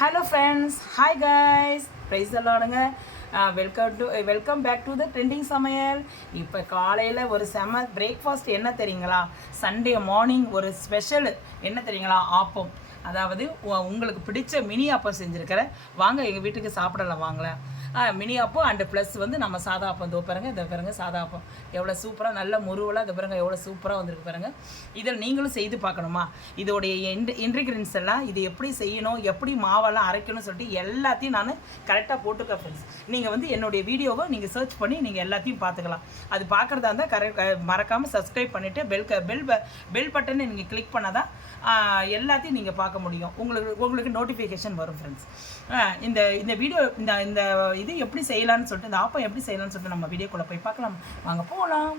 Hello friends hi guys ப்ரைஸ் எல்லாடுங்க welcome to welcome back to the trending சமையல் இப்போ காலையில் ஒரு செம பிரேக்ஃபாஸ்ட் என்ன தெரியுங்களா? சண்டே மார்னிங் ஒரு ஸ்பெஷல் என்ன தெரியுங்களா? ஆப்பம். அதாவது உ- உங்களுக்கு பிடிச்ச மினி ஆப்பம் செஞ்சுருக்கிறேன் வாங்க எங்கள் வீட்டுக்கு சாப்பிடலாம் வாங்களேன். மினி அப்போ அண்டு ப்ளஸ் வந்து நம்ம சாதா அப்பம் இதோ பாருங்க இதை பாருங்க சாதா அப்பம். எவ்வளோ சூப்பராக நல்ல முருவலாக இதை பாருங்க எவ்வளோ சூப்பராக வந்திருக்கு பாருங்க. இதில் நீங்களும் செய்து பார்க்கணுமா? இதோடைய இன்க்ரீடியன்ஸ் எல்லாம் இது எப்படி செய்யணும் எப்படி மாவெல்லாம் அரைக்கணும்னு சொல்லிட்டு எல்லாத்தையும் நான் கரெக்டாக போட்டுக்க ஃப்ரெண்ட்ஸ் நீங்கள் வந்து என்னுடைய வீடியோவை நீங்கள் சர்ச் பண்ணி நீங்கள் எல்லாத்தையும் பார்த்துக்கலாம். அது பார்க்குறதா இருந்தால் கரெக்ட் மறக்காமல் சப்ஸ்கிரைப் பண்ணிவிட்டு பெல் க பெல் ப பெல் பட்டனை நீங்கள் கிளிக் பண்ணால் தான் எல்லாத்தையும் நீங்கள் பார்க்க முடியும். உங்களுக்கு உங்களுக்கு நோட்டிஃபிகேஷன் வரும் ஃப்ரெண்ட்ஸ் இந்த இந்த வீடியோ இந்த இந்த இது எப்படி செய்யலாம்னு சொல்லிட்டு இந்த ஆப்பம் எப்படி செய்யலாம்னு சொல்லிட்டு நம்ம வீடியோக்குள்ளே போய் பார்க்கலாம். வாங்க போகலாம்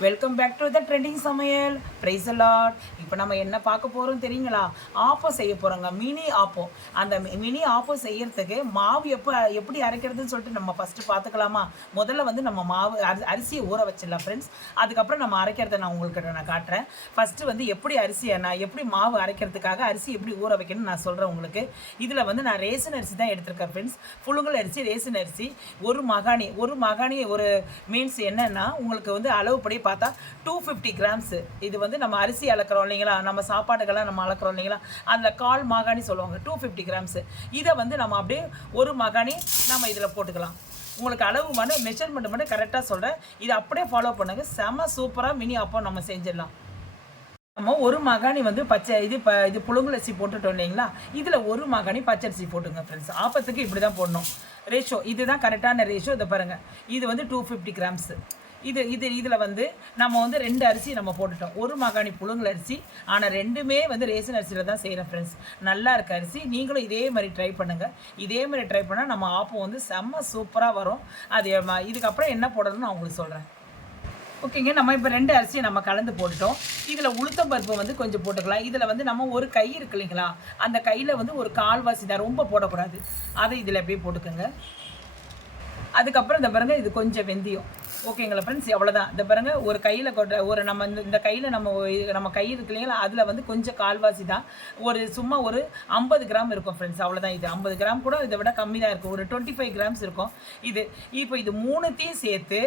welcome back to the trending சமையல். ப்ரைஸ் அலாட் இப்போ நம்ம என்ன பார்க்க போகிறோம் தெரியுங்களா? ஆப்போ செய்ய போகிறோங்க மினி ஆப்போ அந்த மினி ஆப்போ செய்யறதுக்கு மாவு எப்போ எப்படி அரைக்கிறதுன்னு சொல்லிட்டு நம்ம ஃபஸ்ட்டு பார்த்துக்கலாமா? முதல்ல வந்து நம்ம மாவு அரி- அரிசியை ஊற வச்சிடலாம் ஃப்ரெண்ட்ஸ் அதுக்கப்புறம் நம்ம அரைக்கிறத நான் உங்களுக்கு நான் காட்டுறேன். ஃபஸ்ட்டு வந்து எப்படி அரிசியை நான் எப்படி மாவு அரைக்கிறதுக்காக அரிசி எப்படி ஊற வைக்கணும்னு நான் சொல்கிறேன் உங்களுக்கு. இதில் வந்து நான் ரேஷன் அரிசி தான் எடுத்திருக்கேன் ஃப்ரெண்ட்ஸ் புழுங்கல் அரிசி ரேஷன் அரிசி. ஒரு மகாணி ஒரு மகாணி ஒரு மீன்ஸ் என்னென்னா உங்களுக்கு வந்து அளவுப்படி பார்த்தா டூ ஃபிஃப்டி கிராம்ஸு இது வந்து நம்ம அரிசி அளக்குறோம் இல்லைங்களா? நம்ம சாப்பாடுகள்லாம் நம்ம அளக்குறோம் இல்லைங்களா? அந்த கால் மகாணி சொல்லுவாங்க டூ ஃபிஃப்டி கிராம்ஸு இதை வந்து நம்ம அப்படியே ஒரு மகாணி நம்ம இதில் போட்டுக்கலாம். உங்களுக்கு அளவு மட்டும் மெஷர்மெண்ட் மட்டும் கரெக்டாக சொல்கிறேன் இதை அப்படியே ஃபாலோ பண்ணுங்க. செம சூப்பராக மினி அப்போ நம்ம செஞ்சிடலாம். நம்ம ஒரு மகாணி வந்து பச்சை இது இப்போ இது புழுங்கலரிசி போட்டுட்டோம் இல்லைங்களா? இதில் ஒரு மகாணி பச்சரிசி போட்டுங்க ஃப்ரெண்ட்ஸ் ஆப்பத்துக்கு இப்படி தான் போடணும். ரேஷோ இதுதான் கரெக்டான ரேஷோ இதை பாருங்கள் இது வந்து டூ ஃபிஃப்டி கிராம்ஸு இது இது இதில் வந்து நம்ம வந்து ரெண்டு அரிசி நம்ம போட்டுட்டோம். ஒரு மகாணி புழுங்கல் அரிசி. ஆனால் ரெண்டுமே வந்து ரேஷன் அரிசியில் தான் செய்கிறேன் ஃப்ரெண்ட்ஸ் நல்லா இருக்க அரிசி. நீங்களும் இதே மாதிரி ட்ரை பண்ணுங்கள் இதே மாதிரி ட்ரை பண்ணால் நம்ம ஆப்பம் வந்து செம்ம சூப்பராக வரும். அது இதுக்கப்புறம் என்ன போடணும்னு நான் உங்களுக்கு சொல்கிறேன் ஓகேங்க நம்ம இப்போ ரெண்டு அரிசியை நம்ம கலந்து போட்டுட்டோம். இதில் உளுத்தம் பருப்பு வந்து கொஞ்சம் போட்டுக்கலாம். இதில் வந்து நம்ம ஒரு கை இருக்கு இல்லைங்களா? அந்த கையில் வந்து ஒரு கால்வாசி தான். ரொம்ப போடக்கூடாது. அதை இதில் அப்படியே போட்டுக்கோங்க. அதுக்கப்புறம் இந்த பாருங்கள் இது கொஞ்சம் வெந்தயம். ஓகேங்களா ஃப்ரெண்ட்ஸ் அவ்வளோதான் இந்த பாருங்க ஒரு கையில் கொட்ட ஒரு நம்ம இந்த இந்த கையில் நம்ம நம்ம கை இருக்கு இல்லைங்களா அதில் வந்து கொஞ்சம் கால்வாசி தான். ஒரு சும்மா ஒரு ஐம்பது கிராம் இருக்கும் ஃப்ரெண்ட்ஸ் அவ்வளோதான் இது. ஐம்பது கிராம் கூட இதை விட கம்மி தான் இருக்கும். ஒரு டுவெண்ட்டி ஃபைவ் கிராம்ஸ் இருக்கும். இது இப்போ இது மூணுத்தையும் சேர்த்து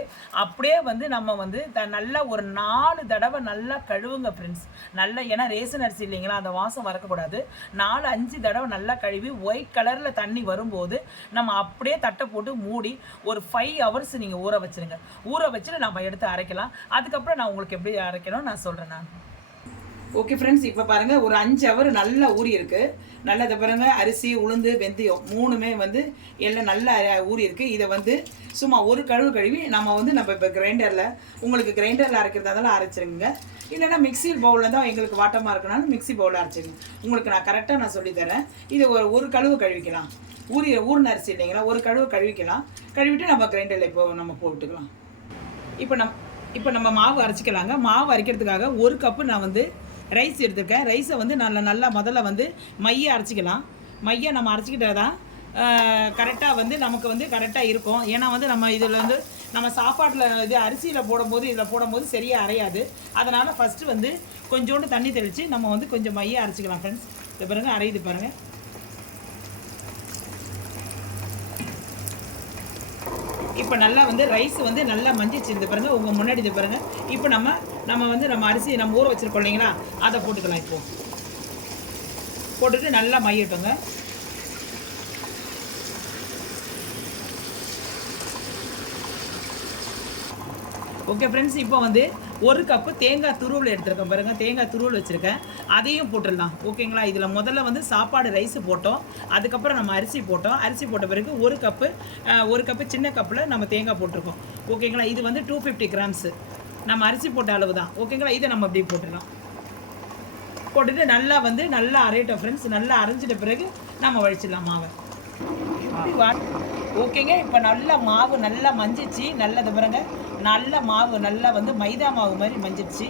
அப்படியே வந்து நம்ம வந்து த நல்லா ஒரு நாலு தடவை நல்லா கழுவுங்க ஃப்ரெண்ட்ஸ் நல்லா ஏன்னா ரேஷன் அரிசி இல்லைங்களா அந்த வாசம் வரக்கூடாது. நாலு அஞ்சு தடவை நல்லா கழுவி ஒயிட் கலரில் தண்ணி வரும்போது நம்ம அப்படியே தட்டை போட்டு மூடி ஒரு ஃபைவ் ஹவர்ஸ் நீங்கள் ஊற வச்சிருங்க. ஊற வச்சுட்டு நம்ம எடுத்து அரைக்கலாம். அதுக்கப்புறம் நான் உங்களுக்கு எப்படி அரைக்கணும் நான் சொல்கிறேன் நான். ஓகே ஃப்ரெண்ட்ஸ் இப்போ பாருங்கள் ஒரு அஞ்சு அவர் நல்லா ஊறி இருக்கு. நல்லா இதை பாருங்க அரிசி உளுந்து வெந்தயம் மூணுமே வந்து எல்லாம் நல்லா ஊறி இருக்கு. இதை வந்து சும்மா ஒரு கழுவு கழுவி நம்ம வந்து நம்ம இப்போ கிரைண்டரில் உங்களுக்கு கிரைண்டரில் அரைக்கிறதா இருந்தாலும் அரைச்சிருங்க. இல்லைன்னா மிக்ஸி பவுலில் தான் எங்களுக்கு வாட்டமாக இருக்கனாலும் மிக்சி பவுலில் அரைச்சிருங்க. உங்களுக்கு நான் கரெக்டாக நான் சொல்லித்தரேன் இது ஒரு ஒரு கழுவு கழுவிக்கலாம். ஊறி ஊறின அரிசி இல்லைங்களா ஒரு கழுவு கழுவிக்கலாம். கழுவிட்டு நம்ம கிரைண்டரில் இப்போ நம்ம போட்டுக்கலாம். இப்போ நம் இப்போ நம்ம மாவு அரைச்சிக்கலாங்க. மாவு அரைக்கிறதுக்காக ஒரு கப்பு நான் வந்து ரைஸ் எடுத்திருக்கேன். ரைஸை வந்து நல்லா நல்லா முதல்ல வந்து மைய அரைச்சிக்கலாம். மைய நம்ம அரைச்சிக்கிட்டா தான் கரெக்டாக வந்து நமக்கு வந்து கரெக்டாக இருக்கும். ஏன்னா வந்து நம்ம இதில் வந்து நம்ம சாப்பாட்டில் இது அரிசியில் போடும்போது இதில் போடும்போது சரியாக அரையாது. அதனால் ஃபஸ்ட்டு வந்து கொஞ்சோண்டு தண்ணி தெளித்து நம்ம வந்து கொஞ்சம் மைய அரைச்சிக்கலாம் ஃப்ரெண்ட்ஸ் இது பாருங்கள் அரையுது பாருங்கள் இப்போ நல்லா வந்து ரைஸ் வந்து நல்லா மஞ்சிச்சு இந்த பாருங்க. உங்கள் முன்னாடி இது பாருங்க. இப்போ நம்ம நம்ம வந்து நம்ம அரிசி நம்ம ஊற வச்சிருக்கோம் இல்லைங்களா? அதை போட்டுக்கலாம் இப்போ. போட்டுட்டு நல்லா மையட்டுங்க. ஓகே ஃப்ரெண்ட்ஸ் இப்போ வந்து ஒரு கப்பு தேங்காய் துருவல் எடுத்திருக்கேன் பாருங்கள் தேங்காய் துருவல் வச்சுருக்கேன். அதையும் போட்டுடலாம். ஓகேங்களா இதில் முதல்ல வந்து சாப்பாடு ரைஸ் போட்டோம். அதுக்கப்புறம் நம்ம அரிசி போட்டோம். அரிசி போட்ட பிறகு ஒரு கப்பு ஒரு கப்பு சின்ன கப்பில் நம்ம தேங்காய் போட்டிருக்கோம். ஓகேங்களா இது வந்து டூ ஃபிஃப்டி கிராம்ஸு நம்ம அரிசி போட்ட அளவு தான். ஓகேங்களா இதை நம்ம அப்படியே போட்டுடலாம். போட்டுட்டு நல்லா வந்து நல்லா அரையிட்டோம் ஃப்ரெண்ட்ஸ் நல்லா அரைஞ்சிட்ட பிறகு நம்ம வழிச்சிடலாம் மாவை. இப்படி வா- ஓகேங்க இப்போ நல்லா மாவு நல்லா மஞ்சிச்சு நல்லா இது பாருங்க. நல்ல மாவு நல்லா வந்து மைதா மாவு மாதிரி மஞ்சிச்சு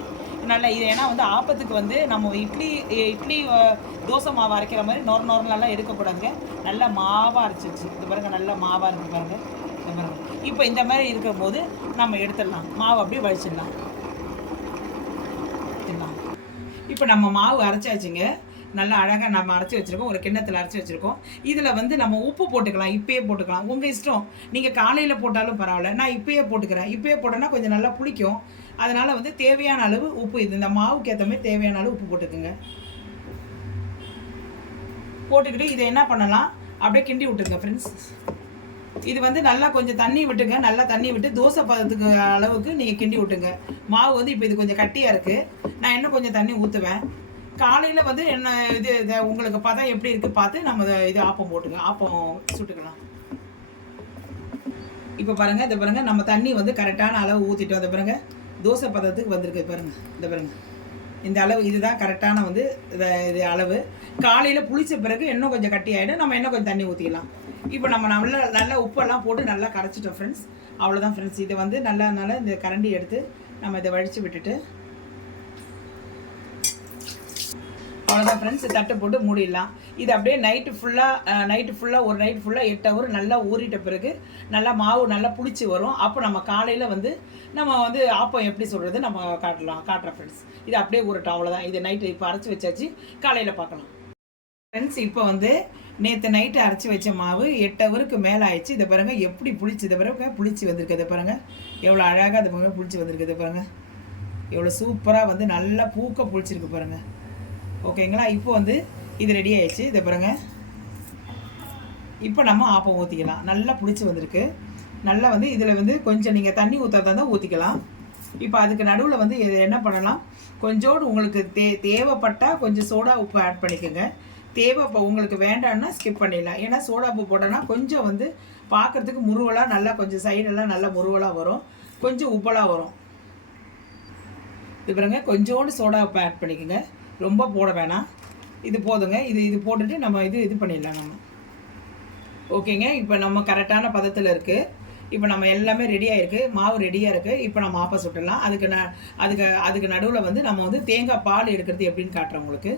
நல்லா இது ஏன்னா வந்து ஆப்பத்துக்கு வந்து நம்ம இட்லி இட்லி தோசை மாவு அரைக்கிற மாதிரி நோர் நொரலாம் எடுக்கக்கூடாதுங்க. நல்லா மாவாக அரைச்சிச்சு இது பாருங்க நல்லா மாவாக இருக்குது பாருங்க. இது பாருங்க. இப்போ இந்த மாதிரி இருக்கும்போது நம்ம எடுத்துடலாம். மாவு அப்படியே வழிச்சிடலாம் இப்போ நம்ம மாவு அரைச்சாச்சுங்க. நல்லா அழகாக நம்ம அரைச்சி வச்சுருக்கோம். ஒரு கிண்ணத்தில் அரைச்சி வச்சுருக்கோம். இதில் வந்து நம்ம உப்பு போட்டுக்கலாம் இப்பயே போட்டுக்கலாம். உங்கள் இஷ்டம். நீங்கள் காலையில் போட்டாலும் பரவாயில்ல. நான் இப்பயே போட்டுக்கிறேன். இப்பயே போட்டோன்னா கொஞ்சம் நல்லா புளிக்கும். அதனால் வந்து தேவையான அளவு உப்பு இது இந்த மாவுக்கு ஏற்ற மாதிரி தேவையான அளவு உப்பு போட்டுக்குங்க. போட்டுக்கிட்டு இதை என்ன பண்ணலாம்? அப்படியே கிண்டி விட்டுருங்க ஃப்ரெண்ட்ஸ் இது வந்து நல்லா கொஞ்சம் தண்ணி விட்டுங்க. நல்லா தண்ணி விட்டு தோசை பதத்துக்கு அளவுக்கு நீங்கள் கிண்டி விட்டுங்க. மாவு வந்து இப்போ இது கொஞ்சம் கட்டியாக இருக்குது நான் இன்னும் கொஞ்சம் தண்ணி ஊற்றுவேன் காலையில் வந்து என்ன இது இதை உங்களுக்கு பதம் எப்படி இருக்குது பார்த்து நம்ம இது ஆப்பம் போட்டுங்க ஆப்பம் சுட்டுக்கலாம். இப்போ பாருங்கள் இதை பாருங்கள் நம்ம தண்ணி வந்து கரெக்டான அளவு ஊற்றிட்டோம் இந்த பாருங்கள் தோசை பதத்துக்கு வந்திருக்கு. பாருங்கள் இந்த பாருங்கள் இந்த அளவு இதுதான் கரெக்டான வந்து இது அளவு. காலையில் புளிச்ச பிறகு இன்னும் கொஞ்சம் கட்டி ஆகிடும் நம்ம இன்னும் கொஞ்சம் தண்ணி ஊற்றிக்கலாம் இப்போ நம்ம நல்லா நல்லா உப்பெல்லாம் போட்டு நல்லா கரைச்சிட்டோம் ஃப்ரெண்ட்ஸ் அவ்வளோதான் ஃப்ரெண்ட்ஸ் இதை வந்து நல்லா நல்லா இந்த கரண்டி எடுத்து நம்ம இதை வழித்து விட்டுட்டு அவ்வளோதான் ஃப்ரெண்ட்ஸ் தட்டை போட்டு மூடிடலாம். இது அப்படியே நைட்டு ஃபுல்லாக நைட்டு ஃபுல்லாக ஒரு நைட் ஃபுல்லாக எட்டு ஹவர் நல்லா ஊறிட்ட பிறகு நல்லா மாவு நல்லா புளிச்சு வரும். அப்போ நம்ம காலையில் வந்து நம்ம வந்து ஆப்பம் எப்படி சொல்கிறது நம்ம காட்டலாம் காட்டுறோம் ஃப்ரெண்ட்ஸ் இது அப்படியே ஊறட்டும் அவ்வளோதான் இது நைட்டு இப்போ அரைச்சி வச்சாச்சு காலையில் பார்க்கலாம். ஃப்ரெண்ட்ஸ் இப்போ வந்து நேற்று நைட்டு அரைச்சி வச்ச மாவு எட்டு ஹவருக்கு மேலே ஆயிடுச்சு. இதை பாருங்கள் எப்படி புளிச்சு இதை பாருங்க புளிச்சு வந்திருக்கு இதை பாருங்கள் எவ்வளோ அழகாக இதை பாருங்கள் புளிச்சு வந்திருக்கு இதை பாருங்கள் எவ்வளோ சூப்பராக வந்து நல்லா பூக்க புளிச்சிருக்கு பாருங்கள் ஓகேங்களா? இப்போ வந்து இது ரெடி ஆயிடுச்சு. இதை பாருங்க. இப்போ நம்ம ஆப்பம் ஊற்றிக்கலாம் நல்லா பிடிச்சி வந்திருக்கு. நல்லா வந்து இதில் வந்து கொஞ்சம் நீங்கள் தண்ணி ஊற்றாதான் தான் ஊற்றிக்கலாம் இப்போ அதுக்கு நடுவில் வந்து இது என்ன பண்ணலாம்? கொஞ்சோடு உங்களுக்கு தே தேவைப்பட்டால் கொஞ்சம் சோடா உப்பு ஆட் பண்ணிக்கோங்க. தேவை இப்போ உங்களுக்கு வேண்டாம்னா ஸ்கிப் பண்ணிடலாம். ஏன்னா சோடா உப்பு போட்டோன்னா கொஞ்சம் வந்து பார்க்குறதுக்கு முருவலாக நல்லா கொஞ்சம் சைடெல்லாம் நல்லா முருவலாக வரும். கொஞ்சம் உப்பலாக வரும். இது பாருங்க கொஞ்சோண்டு சோடா உப்பு ஆட் பண்ணிக்கோங்க. ரொம்ப போட வேணாம். இது போதுங்க. இது இது போட்டுட்டு நம்ம இது இது பண்ணிடலாம் நம்ம. ஓகேங்க. இப்போ நம்ம கரெக்டான பதத்தில் இருக்குது இப்போ நம்ம எல்லாமே ரெடியாக இருக்குது மாவு ரெடியாக இருக்குது இப்போ நம்ம ஆப்ப சுட்டலாம் அதுக்கு ந அதுக்கு அதுக்கு நடுவில் வந்து நம்ம வந்து தேங்காய் பால் எடுக்கிறது எப்படின்னு காட்டுறோம் உங்களுக்கு.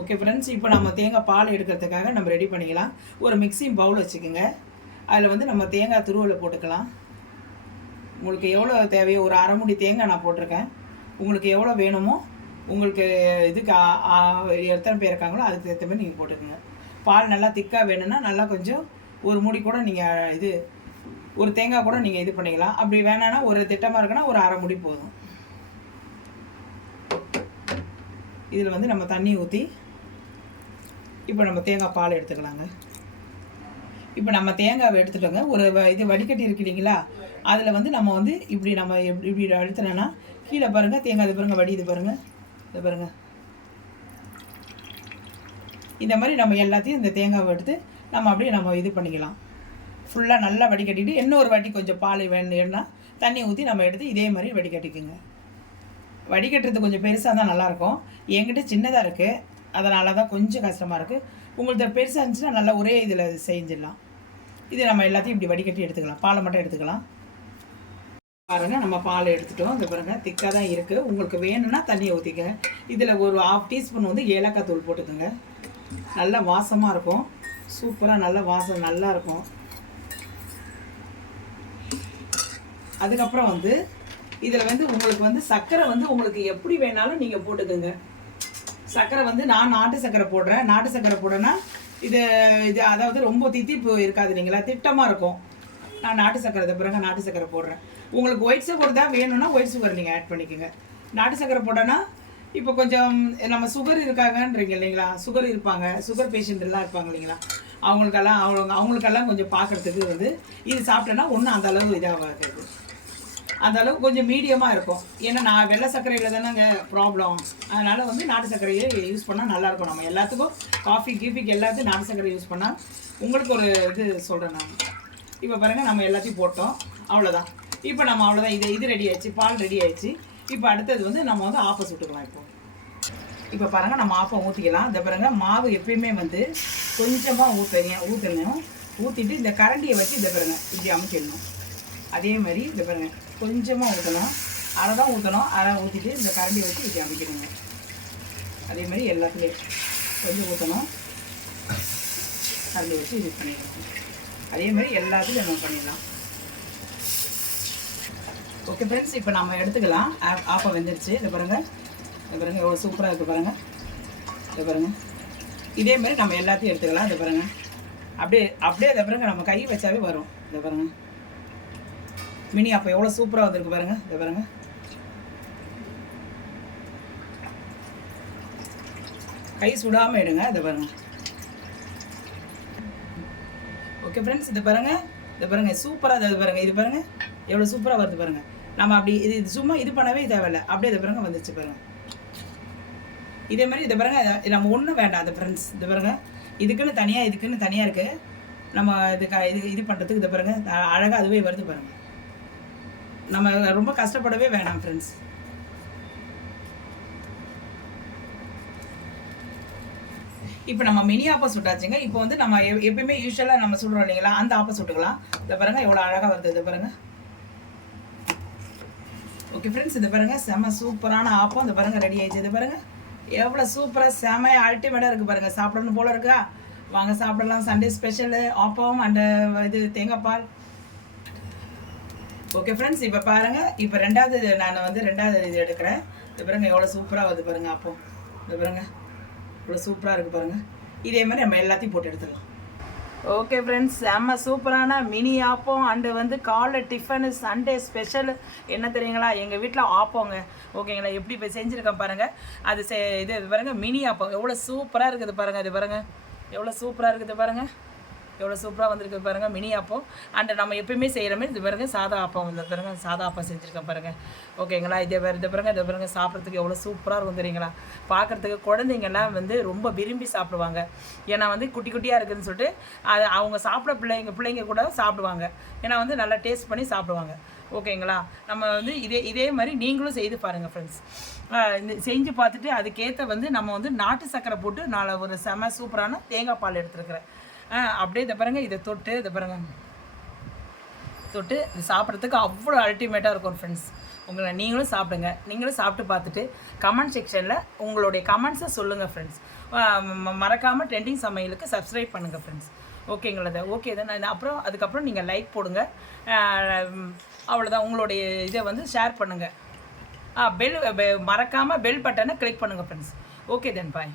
ஓகே ஃப்ரெண்ட்ஸ் இப்போ நம்ம தேங்காய் பால் எடுக்கிறதுக்காக நம்ம ரெடி பண்ணிக்கலாம். ஒரு மிக்சிங் பவுல் வச்சுக்கோங்க. அதில் வந்து நம்ம தேங்காய் துருவில் போட்டுக்கலாம். உங்களுக்கு எவ்வளோ தேவையோ ஒரு அரை முடி தேங்காய் நான் போட்டிருக்கேன். உங்களுக்கு எவ்வளோ வேணுமோ உங்களுக்கு இதுக்கு எத்தனை பேர் இருக்காங்களோ அதுக்கு ஏற்ற மாதிரி நீங்கள் போட்டுக்கோங்க. பால் நல்லா திக்காக வேணும்னா நல்லா கொஞ்சம் ஒரு மூடி கூட நீங்கள் இது ஒரு தேங்காய் கூட நீங்கள் இது பண்ணிக்கலாம். அப்படி வேணான்னா ஒரு திட்டமாக இருக்குன்னா ஒரு அரை முடி போதும். இதில் வந்து நம்ம தண்ணி ஊற்றி இப்போ நம்ம தேங்காய் பால் எடுத்துக்கலாங்க. இப்போ நம்ம தேங்காவை எடுத்துட்டோங்க. ஒரு வ- இது வடிகட்டி இருக்கு இல்லைங்களா? அதில் வந்து நம்ம வந்து இப்படி நம்ம எப்படி இப்படி அழுத்தினோன்னா கீழே பாருங்கள் தேங்காய் இது பாருங்கள் இது பாருங்கள் இது பாருங்கள் இந்த மாதிரி நம்ம எல்லாத்தையும் இந்த தேங்காவை எடுத்து நம்ம அப்படியே நம்ம இது பண்ணிக்கலாம். ஃபுல்லாக நல்லா வடிகட்டிட்டு இன்னொரு வாட்டி கொஞ்சம் பால் வேணும்னா தண்ணி ஊற்றி நம்ம எடுத்து இதே மாதிரி வடிகட்டிக்குங்க. வடிகட்டுறது கொஞ்சம் பெருசாக தான் நல்லாயிருக்கும். என்கிட்ட சின்னதாக இருக்குது அதனால தான் கொஞ்சம் கஷ்டமாக இருக்குது உங்கள்கிட்ட பெருசாக இருந்துச்சுன்னா நல்லா ஒரே இதில் செஞ்சிடலாம். இது நம்ம எல்லாத்தையும் இப்படி வடிகட்டி எடுத்துக்கலாம். பாலை மட்டும் எடுத்துக்கலாம். பாருங்கள் நம்ம பால் எடுத்துட்டோம். இந்த பாருங்க திக்காக தான் இருக்குது உங்களுக்கு வேணும்னா தண்ணியை ஊற்றிக்க இதில் ஒரு ஹாஃப் டீஸ்பூன் வந்து ஏலக்காய் தூள் போட்டுக்கோங்க. நல்லா வாசமாக இருக்கும். சூப்பராக நல்ல வாசம் நல்லா இருக்கும். அதுக்கப்புறம் வந்து இதில் வந்து உங்களுக்கு வந்து சர்க்கரை வந்து உங்களுக்கு எப்படி வேணாலும் நீங்கள் போட்டுக்கோங்க. சர்க்கரை வந்து நான் நாட்டு சர்க்கரை போடுறேன். நாட்டு சர்க்கரை போடுறேன்னா இது இது அதாவது ரொம்ப தித்திப்பு இருக்காது இல்லைங்களா? திட்டமாக இருக்கும். நான் நாட்டு சக்கரை பிறகு நாட்டு சக்கரை போடுறேன். உங்களுக்கு ஒயிட் சுகர் தான் வேணும்னா ஒயிட் சுகர் நீங்கள் ஆட் பண்ணிக்கோங்க. நாட்டு சக்கரை போட்டோன்னா இப்போ கொஞ்சம் நம்ம சுகர் இருக்காங்கன்றீங்க இல்லைங்களா? சுகர் இருப்பாங்க. சுகர் பேஷண்ட் எல்லாம் இருப்பாங்க இல்லைங்களா? அவங்களுக்கெல்லாம் அவங்க அவங்களுக்கெல்லாம் கொஞ்சம் பார்க்குறதுக்கு வந்து இது சாப்பிட்டோன்னா ஒன்றும் அந்த அளவு இதாகாது. அந்த அளவு கொஞ்சம் மீடியமாக இருக்கும். ஏன்னா நான் வெள்ளை சர்க்கரையில் தானேங்க ப்ராப்ளம் அதனால் வந்து நாட்டு சர்க்கரையை யூஸ் பண்ணால் நல்லாயிருக்கும் நம்ம எல்லாத்துக்கும் காஃபி கீஃபிக்கு எல்லாத்தையும் நாட்டு சர்க்கரை யூஸ் பண்ணால் உங்களுக்கு ஒரு இது சொல்கிறேன் நான். இப்போ பாருங்கள் நம்ம எல்லாத்தையும் போட்டோம். அவ்வளோதான் இப்போ நம்ம அவ்வளோதான் இது இது ரெடி ஆயிடுச்சு பால் ரெடி ஆயிடுச்சு. இப்போ அடுத்தது வந்து நம்ம வந்து ஆப்பை சுட்டுக்கலாம் இப்போ. இப்போ பாருங்கள் நம்ம ஆப்பை ஊற்றிக்கலாம் இந்த பாருங்கள் மாவு எப்பயுமே வந்து கொஞ்சமாக ஊற்றுறீங்க ஊற்றணும் ஊற்றிட்டு இந்த கரண்டியை வச்சு இந்த பாருங்க இப்படி அமைச்சிடணும் அதே மாதிரி இந்த பாருங்க கொஞ்சமாக ஊற்றணும் அரை தான் ஊற்றணும் அரை ஊற்றிட்டு இந்த கரண்டியை வச்சு இப்படி அமைக்கணுங்க அதே மாதிரி எல்லாத்துலேயும் கொஞ்சம் ஊற்றணும் கரண்டி வச்சு இது பண்ணிடணும். அதே மாதிரி எல்லாத்துலையும் நம்ம பண்ணிடலாம். ஓகே ஃப்ரெண்ட்ஸ் இப்போ நம்ம எடுத்துக்கலாம். ஆப் ஆப்பை வெந்துருச்சு. இதை பாருங்கள் இதை பாருங்கள் எவ்வளோ சூப்பராக இருக்குது பாருங்கள் இதை பாருங்கள் இதே மாதிரி நம்ம எல்லாத்தையும் எடுத்துக்கலாம். இதை பாருங்கள் அப்படியே அப்படியே இதை பாருங்கள் நம்ம கை வச்சாவே வரும். இதை பாருங்கள் மினி அப்போ எவ்வளோ சூப்பராக வந்திருக்கு பாருங்கள் இதை பாருங்கள் கை சுடாமல் எடுங்க. இதை பாருங்கள் ஓகே ஃப்ரெண்ட்ஸ் இது பாருங்க இது பாருங்கள் சூப்பராக இது பாருங்கள் இது பாருங்கள் எவ்வளோ சூப்பராக வருது பாருங்கள் நம்ம அப்படி இது இது சும்மா இது பண்ணவே தேவையில்ல. அப்படியே இது பாருங்கள் வந்துச்சு பாருங்கள் இதே மாதிரி இதை பாருங்கள் நம்ம ஒன்றும் வேண்டாம் அது ஃப்ரெண்ட்ஸ் இது பாருங்கள் இதுக்குன்னு தனியாக இதுக்குன்னு தனியாக இருக்குது நம்ம இது க இது இது பண்ணுறதுக்கு இதை பாருங்கள் அழகாக அதுவே வருது பாருங்கள் நம்ம ரொம்ப கஷ்டப்படவே வேணாம் ஃப்ரெண்ட்ஸ் இப்போ நம்ம மினி ஆப்பா சுட்டாச்சுங்க இப்போ வந்து நம்ம எப்பயுமே யூஸ்வலாக நம்ம சுடுறோம் இல்லைங்களா? அந்த ஆப்பா சுட்டுக்கலாம் இதை பாருங்கள் எவ்வளோ அழகாக வருது இதை பாருங்கள் ஓகே ஃப்ரெண்ட்ஸ் இது பாருங்கள் செம சூப்பரான ஆப்பம் இந்த பாருங்கள் ரெடி ஆயிடுச்சு. இது பாருங்கள் எவ்வளோ சூப்பராக செமையாக அல்டிமேட்டாக இருக்குது பாருங்கள் சாப்பிடணும் போல இருக்கா? வாங்க சாப்பிடலாம். சண்டே ஸ்பெஷலு ஆப்பம் அண்ட் இது தேங்காய் பால். ஓகே ஃப்ரெண்ட்ஸ் இப்போ பாருங்கள் இப்போ ரெண்டாவது நான் வந்து ரெண்டாவது இது எடுக்கிறேன். இது பாருங்கள் எவ்வளோ சூப்பராக வருது பாருங்கள் அப்போ இது பாருங்கள் இவ்வளோ சூப்பராக இருக்குது பாருங்கள் இதே மாதிரி நம்ம எல்லாத்தையும் போட்டு எடுத்துடலாம். ஓகே ஃப்ரெண்ட்ஸ் செம்ம சூப்பரான மினி ஆப்பம். அண்டு வந்து காலைல டிஃபனு சண்டே ஸ்பெஷல் என்ன தெரியுங்களா? எங்கள் வீட்டில் ஆப்போங்க. ஓகேங்களா எப்படி இப்போ செஞ்சுருக்கேன் பாருங்கள் அது செ இது இது பாருங்கள் மினி ஆப்பம். எவ்வளோ சூப்பராக இருக்குது பாருங்கள் இது பாருங்கள் எவ்வளோ சூப்பராக இருக்குது பாருங்கள் எவ்வளோ சூப்பராக வந்திருக்கு பாருங்கள் மினி ஆப்பம் அண்ட் நம்ம எப்பயுமே செய்கிறோமே இது பாருங்க சாதா ஆப்பம் வந்து பாருங்க சாதா ஆப்பம் செஞ்சுருக்கேன் பாருங்கள் ஓகேங்களா இதே வேறு இதை பாருங்க இதை பாருங்க சாப்பிட்றதுக்கு எவ்வளோ சூப்பராக இருக்கும் தெரியுங்களா? பார்க்குறதுக்கு குழந்தைங்கள்லாம் வந்து ரொம்ப விரும்பி சாப்பிடுவாங்க. ஏன்னா வந்து குட்டி குட்டியாக இருக்குதுன்னு சொல்லிட்டு அது அவங்க சாப்பிட பிள்ளைங்க பிள்ளைங்க கூட சாப்பிடுவாங்க. ஏன்னா வந்து நல்லா டேஸ்ட் பண்ணி சாப்பிடுவாங்க. ஓகேங்களா நம்ம வந்து இதே இதே மாதிரி நீங்களும் செய்து பாருங்கள் ஃப்ரெண்ட்ஸ் இந்த செஞ்சு பார்த்துட்டு அதுக்கேற்ற வந்து நம்ம வந்து நாட்டு சர்க்கரை போட்டு நான் ஒரு செம சூப்பரான தேங்காய் பால் எடுத்துருக்கிறேன். அப்படியே இதை பாருங்க இதை தொட்டு இதை பாருங்க. தொட்டு இது சாப்பிட்றதுக்கு அவ்வளோ அல்டிமேட்டாக இருக்கும் ஃப்ரெண்ட்ஸ் உங்களை நீங்களும் சாப்பிடுங்க. நீங்களும் சாப்பிட்டு பார்த்துட்டு கமெண்ட் செக்ஷனில் உங்களுடைய கமெண்ட்ஸை சொல்லுங்கள் ஃப்ரெண்ட்ஸ் மறக்காமல் ட்ரெண்டிங் சமையலுக்கு சப்ஸ்கிரைப் பண்ணுங்கள் ஃப்ரெண்ட்ஸ் ஓகேங்களா ஓகே தான் நான் அப்புறம் அதுக்கப்புறம் நீங்கள் லைக் போடுங்க. அவ்வளோதான். உங்களுடைய இதை வந்து ஷேர் பண்ணுங்கள் பெல் மறக்காமல் பெல் பட்டனை கிளிக் பண்ணுங்கள் ஃப்ரெண்ட்ஸ் ஓகே தென் பாய்